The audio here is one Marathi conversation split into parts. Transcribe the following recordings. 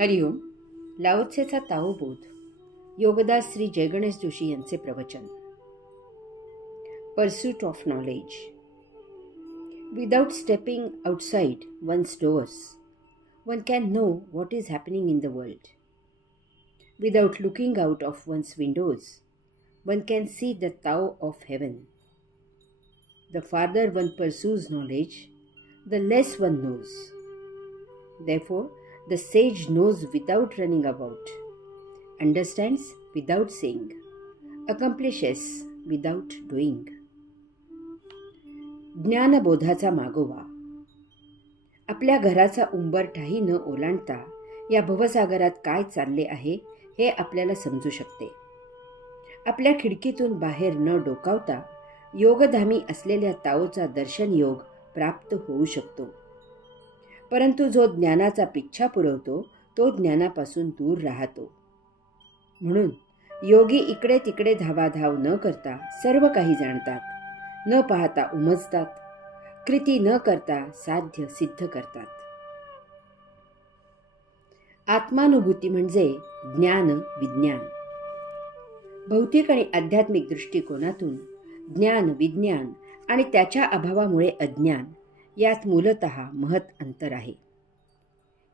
हरिओम. लाओत्सेचा ताओबोध. योगदास श्री जयगणेश जोशी यांचे प्रवचन. Pursuit of knowledge. Without stepping outside one's doors, one can know what is happening in the world. Without looking out of one's windows, one can see the Tao of heaven. The farther one pursues knowledge, the less one knows. Therefore, the sage knows without running about, understands without saying, accomplishes without doing. ज्ञानबोधाचा मागोवा. आपल्या घराचा उंबरठाही न ओलांडता या भवसागरात काय चालले आहे हे आपल्याला समजू शकते. आपल्या खिडकीतून बाहेर न डोकावता योगधामी असलेल्या ताओचा दर्शन योग प्राप्त होऊ शकतो. परंतु जो ज्ञानाचा पिच्छा पुरवतो तो ज्ञानापासून दूर राहतो. म्हणून योगी इकडे तिकडे धावाधाव न करता सर्व काही जाणतात, न पाहता उमजतात, कृती न करता साध्य सिद्ध करतात. आत्मानुभूती म्हणजे ज्ञान विज्ञान. भौतिक आणि आध्यात्मिक दृष्टिकोनातून ज्ञान विज्ञान आणि त्याच्या अभावामुळे अज्ञान यात मूलतः महत् अंतर आहे.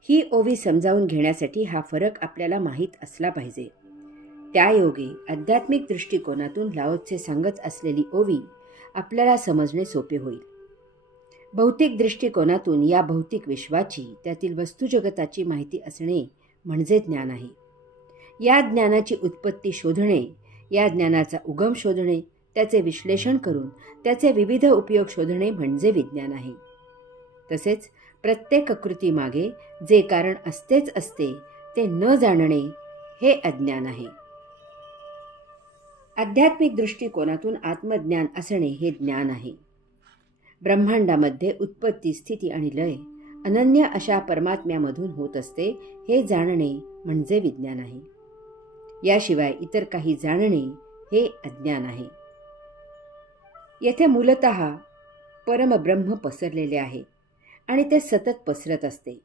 ही ओवी समजावून घेण्यासाठी हा फरक आपल्याला माहीत असला पाहिजे. त्यायोगे आध्यात्मिक दृष्टिकोनातून लाओत्से सांगत असलेली ओवी आपल्याला समजणे सोपे होईल. भौतिक दृष्टिकोनातून या भौतिक विश्वाची, त्यातील वस्तुजगताची माहिती असणे म्हणजे ज्ञान आहे. या ज्ञानाची उत्पत्ती शोधणे, या ज्ञानाचा उगम शोधणे, त्याचे विश्लेषण करून त्याचे विविध उपयोग शोधणे म्हणजे विज्ञान आहे. तसेच प्रत्येक कृतीमागे जे कारण असतेच असते ते न जाणणे हे अज्ञान आहे. आध्यात्मिक दृष्टिकोनातून आत्मज्ञान असणे हे ज्ञान आहे. ब्रह्मांडामध्ये उत्पत्ती, स्थिती आणि लय अनन्य अशा परमात्म्यामधून होत असते हे जाणणे म्हणजे विज्ञान आहे. याशिवाय इतर काही जाणणे हे अज्ञान आहे. येथे मूलतः परमब्रह्म पसरलेले आहे आणि ते सतत पसरत असते.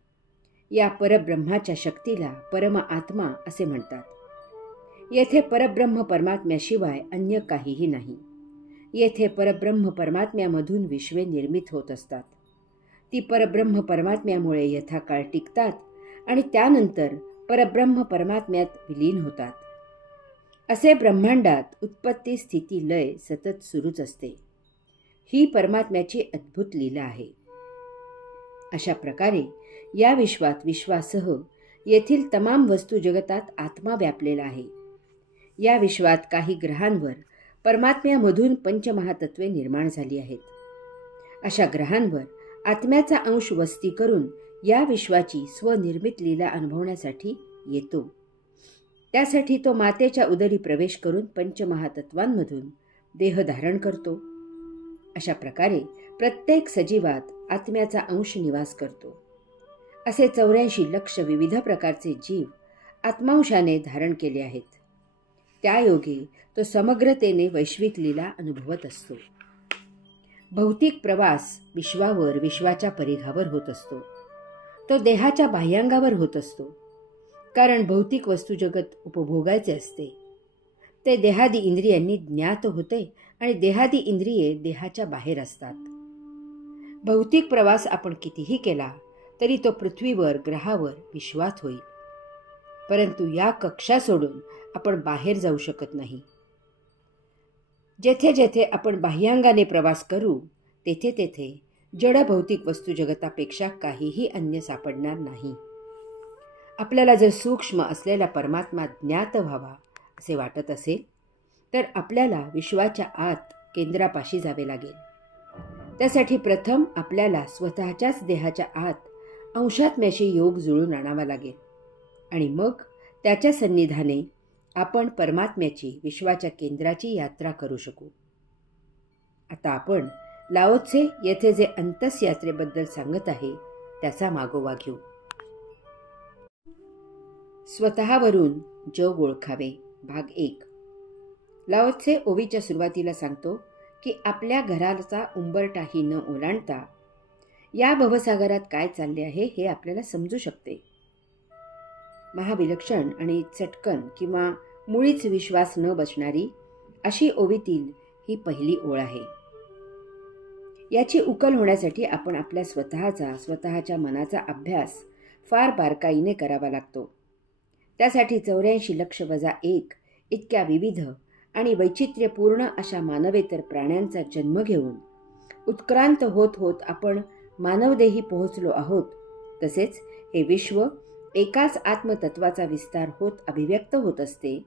या परब्रह्माच्या शक्तीला परम आत्मा असे म्हणतात. येथे परब्रह्म परमात्म्याशिवाय अन्य काहीही नाही. येथे परब्रह्म परमात्म्यामधून विश्वे निर्मित होत असतात. ती परब्रह्म परमात्म्यामुळे यथाकाळ टिकतात आणि त्यानंतर परब्रह्म परमात्म्यात विलीन होतात. असे ब्रह्मांडात उत्पत्ती, स्थिती, लय सतत सुरूच असते. ही परमात्म्याची अद्भुत लीला आहे. अशा प्रकारे या विश्वात विश्वासह येथील तमाम वस्तू जगतात आत्मा व्यापलेला आहे. या विश्वात काही ग्रहांवर परमात्म्यामधून पंचमहातत्वे निर्माण झाली आहेत. अशा ग्रहांवर आत्म्याचा अंश वस्ती करून या विश्वाची स्वनिर्मित लीला अनुभवण्यासाठी येतो. त्यासाठी तो मातेच्या उदरी प्रवेश करून पंचमहातत्वांमधून देह धारण करतो. अशा प्रकारे प्रत्येक सजीवात आत्म्याचा अंश निवास करतो. असे 84 लक्ष विविध प्रकारचे जीव आत्मांशाने धारण केले आहेत. त्यायोगे तो समग्रतेने वैश्विक लीला अनुभवत असतो. भौतिक प्रवास विश्वावर, विश्वाच्या परिघावर होत असतो. तो देहाच्या बाह्यांगावर होत असतो. कारण भौतिक वस्तुजगत उपभोगायचे असते. ते देहादी इंद्रियांनी ज्ञात होते आणि देहादी इंद्रिये देहाच्या बाहेर असतात. भौतिक प्रवास आपण कितीही केला तरी तो पृथ्वीवर, ग्रहावर, विश्वात होईल. परंतु या कक्षा सोडून आपण बाहेर जाऊ शकत नाही. जेथे जेथे आपण बाह्यांगाने प्रवास करू तेथे तेथे जड भौतिक वस्तू जगतापेक्षा काहीही अन्य सापडणार नाही. आपल्याला जर सूक्ष्म असलेला परमात्मा ज्ञात व्हावा असे वाटत असेल तर आपल्याला विश्वाच्या आत केंद्रापाशी जावे लागेल. त्यासाठी प्रथम आपल्याला स्वतःच्याच देहाच्या आत अंशात्म्याशी योग जुळून आणावा लागेल आणि मग त्याच्या सन्निधाने आपण परमात्म्याची, विश्वाच्या केंद्राची यात्रा करू शकू. आता आपण लाओत्से येथे जे अंतस यात्रेबद्दल सांगत आहे त्याचा मागोवा घेऊ. स्वतःवरून जग ओळखावे. भाग 1. लाओत्से ओवीच्या सुरुवातीला सांगतो की आपल्या घराचा उंबरठाही न ओलांडता या भवसागरात काय चालले आहे हे आपल्याला समजू शकते. महाविलक्षण आणि चटकन किंवा मुळीच विश्वास न बसणारी अशी ओवीतील ही पहिली ओळ आहे. याची उकल होण्यासाठी आपण आपल्या स्वतःच्या मनाचा अभ्यास फार बारकाईने करावा लागतो. त्यासाठी 84,00,000-1 इतक्या विविध आणि वैचित्र्यपूर्ण अशा मानवेतर प्राण्यांचा जन्म घेऊन उत्क्रांत होत होत आपण मानवदेही पोहोचलो आहोत. तसेच हे विश्व एकाच आत्मतत्वाचा विस्तार होत अभिव्यक्त होत असते.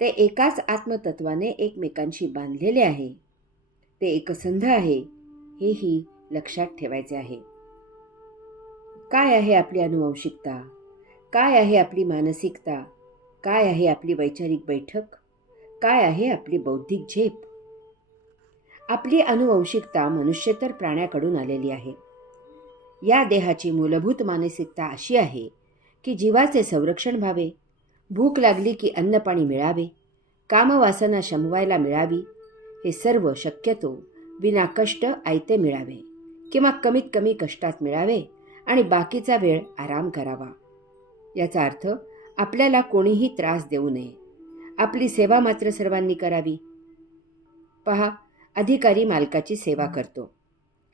ते एकाच आत्मतत्वाने एकमेकांशी बांधलेले आहे. ते एकसंध आहे, हेही लक्षात ठेवायचे आहे. काय आहे आपली अनुवंशिकता? काय आहे आपली मानसिकता? काय आहे आपली वैचारिक बैठक? काय आहे आपली बौद्धिक झेप? आपली अनुवंशिकता मनुष्यतर प्राण्याकडून आलेली आहे. या देहाची मूलभूत मानसिकता अशी आहे की जीवाचे संरक्षण व्हावे, भूक लागली की अन्नपाणी मिळावे, कामवासना शमवायला मिळावी, हे सर्व शक्यतो विना कष्ट आयते मिळावे किंवा कमीत कमी कष्टात मिळावे आणि बाकीचा वेळ आराम करावा. याचा अर्थ आपल्याला कोणीही त्रास देऊ नये. आपली सेवा मात्र सर्वांनी करावी. पहा, अधिकारी मालकाची सेवा करतो.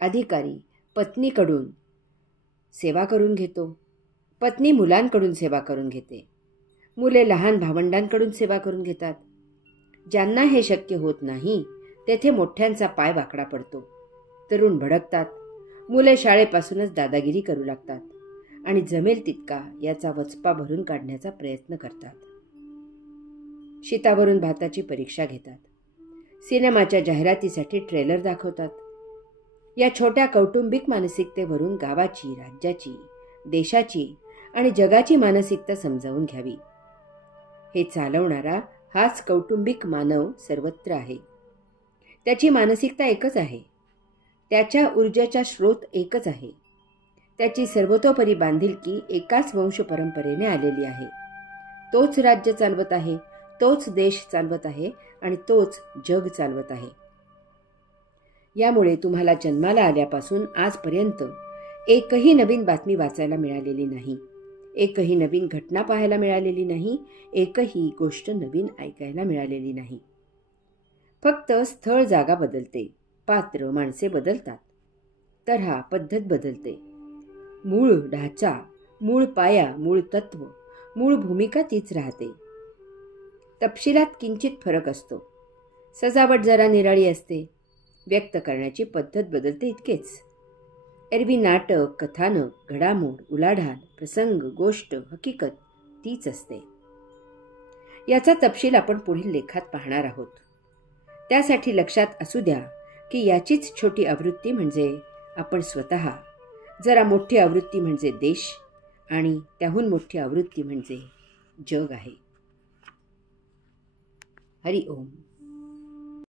अधिकारी पत्नीकडून सेवा करून घेतो. पत्नी मुलांकडून सेवा करून घेते. मुले लहान भावंडांकडून सेवा करून घेतात. ज्यांना हे शक्य होत नाही तेथे मोठ्यांचा पाय वाकडा पडतो. तरुण भडकतात. मुले शाळेपासूनच दादागिरी करू लागतात आणि जमेल तितका याचा वचपा भरून काढण्याचा प्रयत्न करतात. शीतावरून भाताची परीक्षा घेतात. सिनेमाच्या जाहिरातीसाठी ट्रेलर दाखवतात. या छोट्या कौटुंबिक मानसिकतेवरून गावाची, राज्याची, देशाची आणि जगाची मानसिकता समजावून घ्यावी. हे चालवणारा हाच कौटुंबिक मानव सर्वत्र आहे. त्याची मानसिकता एकच आहे. त्याच्या ऊर्जेचा स्रोत एकच आहे. त्याची सर्वतोपरी बांधिलकी एकाच वंश परंपरेने आलेली आहे. तोच राज्य चालवत आहे, तोच देश चालवत आहे आणि तोच जग चालवत आहे. यामुळे तुम्हाला जन्माला आल्यापासून आजपर्यंत एकही नवीन बातमी वाचायला मिळालेली नाही, एकही नवीन घटना पाहायला मिळालेली नाही, एकही गोष्ट नवीन ऐकायला मिळालेली नाही. फक्त स्थळ जागा बदलते, पात्र माणसे बदलतात, तऱ्हा पद्धत बदलते. मूळ ढाचा, मूळ पाया, मूळ तत्व, मूळ भूमिका तीच राहते. तपशिलात किंचित फरक असतो. सजावट जरा निराळी असते. व्यक्त करण्याची पद्धत बदलते इतकेच. एरवी नाटक, कथानक, घडामोड, उलाढाल, प्रसंग, गोष्ट, हकीकत तीच असते. याचा तपशील आपण पुढील लेखात पाहणार आहोत. त्यासाठी लक्षात असू द्या की याचीच छोटी आवृत्ती म्हणजे आपण स्वतः, जरा मोठी आवृत्ती म्हणजे देश आणि त्याहून मोठी आवृत्ती म्हणजे जग आहे. हरि ओम.